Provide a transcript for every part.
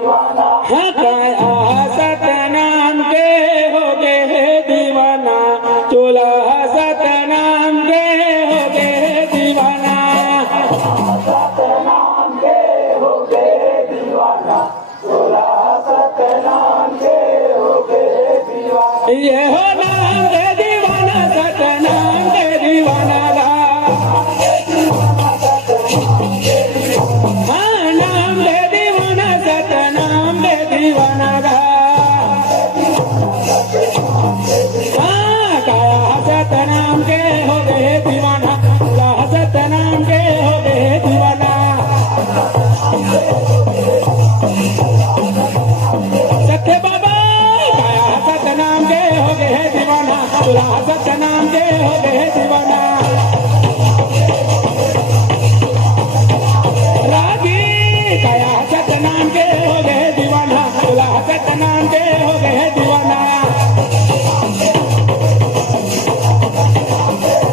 हाँ काया सतनाम के हो गए दीवाना, चोला सतनाम के हो गए दीवाना। सतनाम के हो गए दीवाना, चोला सतनाम के हो गए दीवाना। ये हो नाम के दीवाना, सतनाम के दीवाना गा। हाँ नाम के दीवाना, सतनाम के दीवाना गा। हाँ काया सतनाम के हो गए दीवाना, चोला सतनाम के हो गए दीवाना। सत्य बाबा काया सतनाम के हो गए दीवाना, चोला सतनाम के हो गए दीवाना। रागी काया सतनाम के हो गए दीवाना, चोला सतनाम के हो गए दीवाना।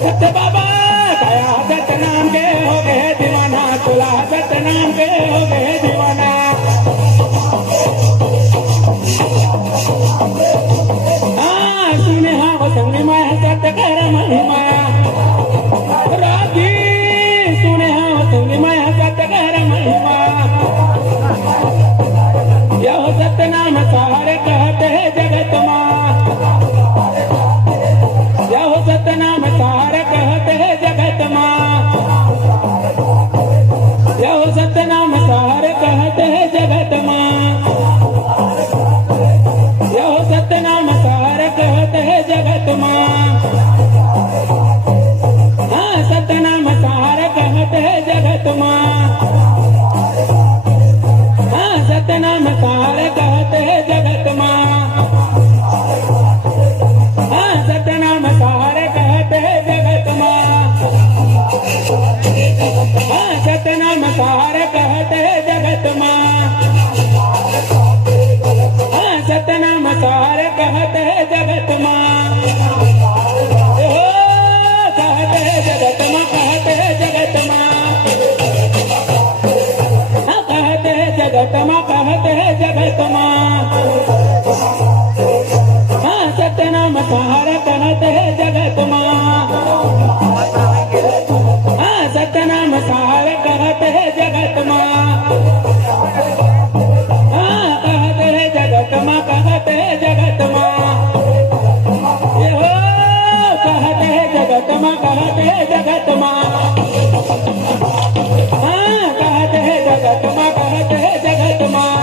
सत्य बाबा काया सतनाम के हो गए दीवाना, चोला सतनाम के हो गए दीवाना। हाँ सुने हाँ वो संगी माया सत्य कर महिमा। रागी सुने हाँ वो संगी माया सत्य कर महिमा। यह सत्य नाम सारे कहते हैं जगत माँ। यह सत्य नाम सारे कहते हैं जगत माँ। यह सत्य नाम सारे कहते हैं जगत माँ। यह सत्य नाम सारे कहते हैं जगत माँ। हाँ सत्य नाम सारे कहते हैं जगत माँ। हाँ सत्य नाम सारे कहते हैं जगत माँ। हाँ सत्य नाम सारे कहते हैं जगत माँ। हाँ सत्य नाम सारे कहते हैं जगत माँ। हाँ सत्य नाम सारे कहते हैं जगत माँ। हो कहते हैं जगत माँ, कहते हैं जगत माँ। हाँ कहते हैं जगत माँ, कहते हैं जगत माँ। हाँ सत्य नाम सारे कहते हैं जगत माँ। हाँ सत्य नाम सारे कहते हैं जगत माँ। हाँ कहते हैं जगत माँ, कहते हैं जगत माँ। ये हो कहते हैं जगत माँ, कहते हैं जगत माँ। हाँ कहते हैं जगत माँ, कहते हैं जगत माँ।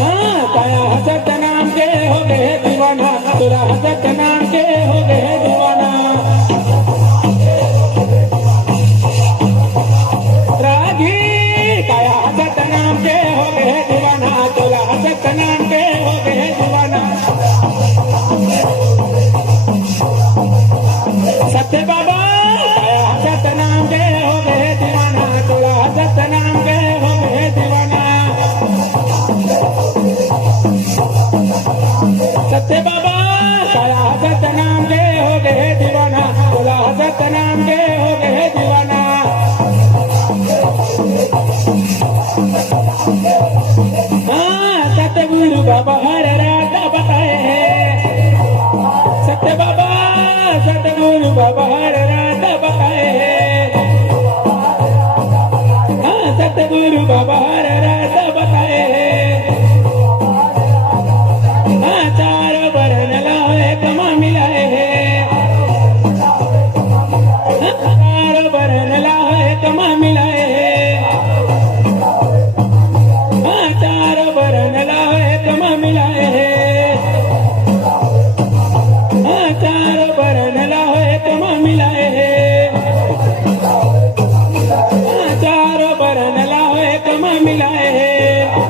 हाँ काया सत्य नाम के हो गए दीवाना, चोला सत्य नाम के हो गए दीवाना। रागी काया सत्य नाम के हो गए दीवाना, चोला सत्य नाम के हो गए दीवाना। सत्य बाबा काया सत्य नाम के हो गए दीवाना, चोला सत्य नाम के हो गए दीवाना। सत्य बाबा काया सत्य नाम के हो गए दीवाना, चोला सत्य नाम के हो गए दीवाना। हाँ सतगुरु बाबा हर रात बताए हैं। सत्य बाबा सतगुरु बाबा हर रात बताए हैं। हाँ सतगुरु बाबा हर रात बताए हैं। हाँ चार बरन लाए कमा मिलाए हैं। हाँ चार बरन लाए कमा मिलाए हैं। हाँ चार बरन लाए कमा मिलाए हैं। हाँ चार बरन लाए कमा मिलाए हैं। हाँ चार बरन लाए कमा मिलाए हैं।